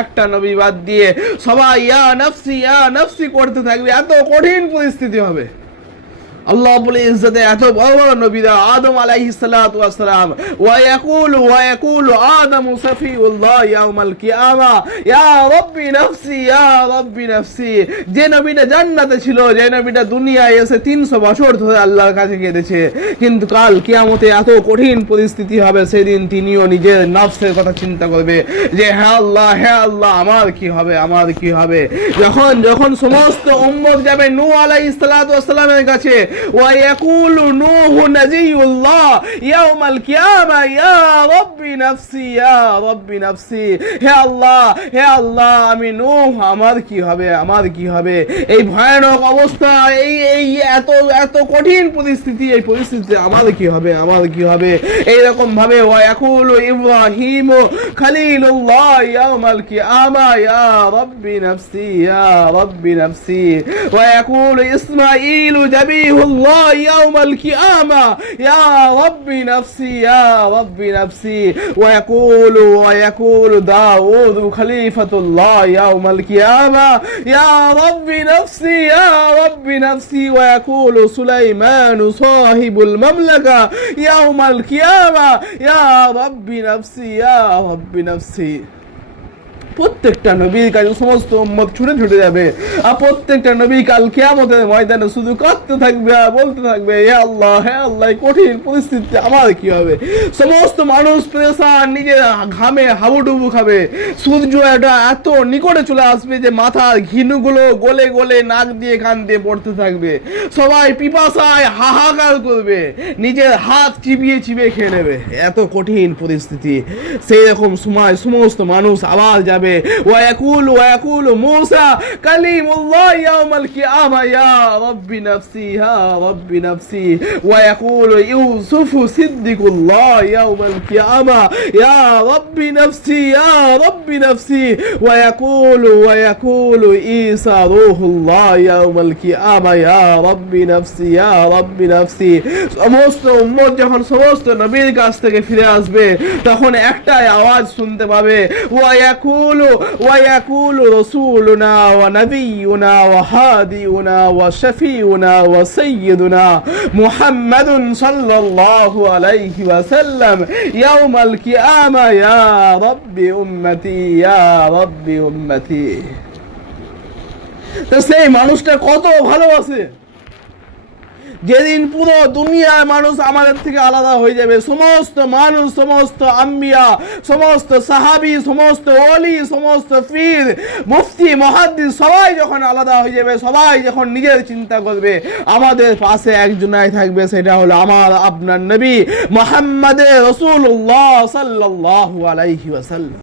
একটা নবী বাদ দিয়ে সবাই ইয়া নাফসি করতে থাকবে, এত কঠিন পরিস্থিতি হবে। আল্লাহ রাব্বুল ইজ্জতে এত বড় বড় নবীরা, আদম আলাইহিস সালাতু ওয়াস সালাম, ওয়া ইয়াকুলু আদামু সাফিউল্লাহ ইয়াউমাল কিয়ামা ইয়া রাব্বি নাফসি। যে নবীটা জান্নাতে ছিল, যে নবীটা দুনিয়ায় এসে 300 বছর ধরে আল্লাহর কাছে কেঁদেছে, কিন্তু কাল কিয়ামতে এত কঠিন পরিস্থিতি হবে, সেদিন তিনিও নিজের নফসের কথা চিন্তা করবে যে হে আল্লাহ আমার কি হবে। যখন সমস্ত উম্মত যাবে নূহ আলাইহিস সালাতু ওয়াস সালামের কাছে, ويقول نوح نبي الله يوم القيامة يا رب نفسي হে আল্লাহ আমি নূহ, আমার কি হবে। এই ভয়ানক অবস্থা, এই এত কঠিন পরিস্থিতি, এই পরিস্থিতিতে আমার কি হবে। এইরকম ভাবে ويقول ইব্রাহিম খলিলুল্লাহ ইয়াউমাল কিয়ামা ইয়া রাব্বি নাফসি ويقول ইসমাঈল জাবিহুল্লাহ يوم القيامة يا رب نفسي ويقول داود خليفة الله يوم القيامة يا رب نفسي ويقول سليمان صاحب المملكة يوم القيامة يا رب نفسي প্রত্যেকটা নবীর কাছে সমস্ত উম্মত ছুটে যাবে, আর প্রত্যেকটা নবী কাল কিয়ামতের ময়দানে শুধু কাঁদতে থাকবে আর বলতে থাকবে হে আল্লাহ এই কঠিন পরিস্থিতিতে আমার কি হবে। সমস্ত মানুষ পেরেশান, নিজের ঘামে হাবুডুবু খাবে। সূর্য এত নিকটে চলে আসবে যে মাথার ঘিনুগুলো গলে নাক দিয়ে কান দিয়ে পড়তে থাকবে। সবাই পিপাসায় হাহাকার করবে, নিজের হাত চিবিয়ে খেয়ে নেবে। এত কঠিন পরিস্থিতি। সেই রকম সময় সমস্ত মানুষ আবার যাবে। ويقول موسى كليم الله يوم القيامة يا رب نفسي ويقول يوسف صديق الله يوم القيامة يا رب نفسي ويقول عيسى روح الله يوم القيامة يا رب نفسي সমস্ত উম্মত যখন সমস্ত নবীর কাছ থেকে ফিরে আসবে, তখন একটাই আওয়াজ শুনতে পাবে ويقول رسولنا ونبينا وهادينا وشفيعنا وسيدنا محمد صلى الله عليه وسلم يوم القيامة يا رب أمتي তো সেই মানুষটা কত ভালোবাসে, যেদিন পুরো দুনিয়ার মানুষ আমাদের থেকে আলাদা হয়ে যাবে। সমস্ত মানুষ, সমস্ত আম্বিয়া, সমস্ত সাহাবি, সমস্ত ওলি, সমস্ত পীর, মুফতি, মুহাদ্দিস সবাই যখন আলাদা হয়ে যাবে, সবাই যখন নিজের চিন্তা করবে, আমাদের পাশে একজনাই থাকবে, সেটা হলো আমার আপনার নবী মুহাম্মদ রাসূলুল্লাহ সাল্লাল্লাহু আলাইহি ওয়াসাল্লাম।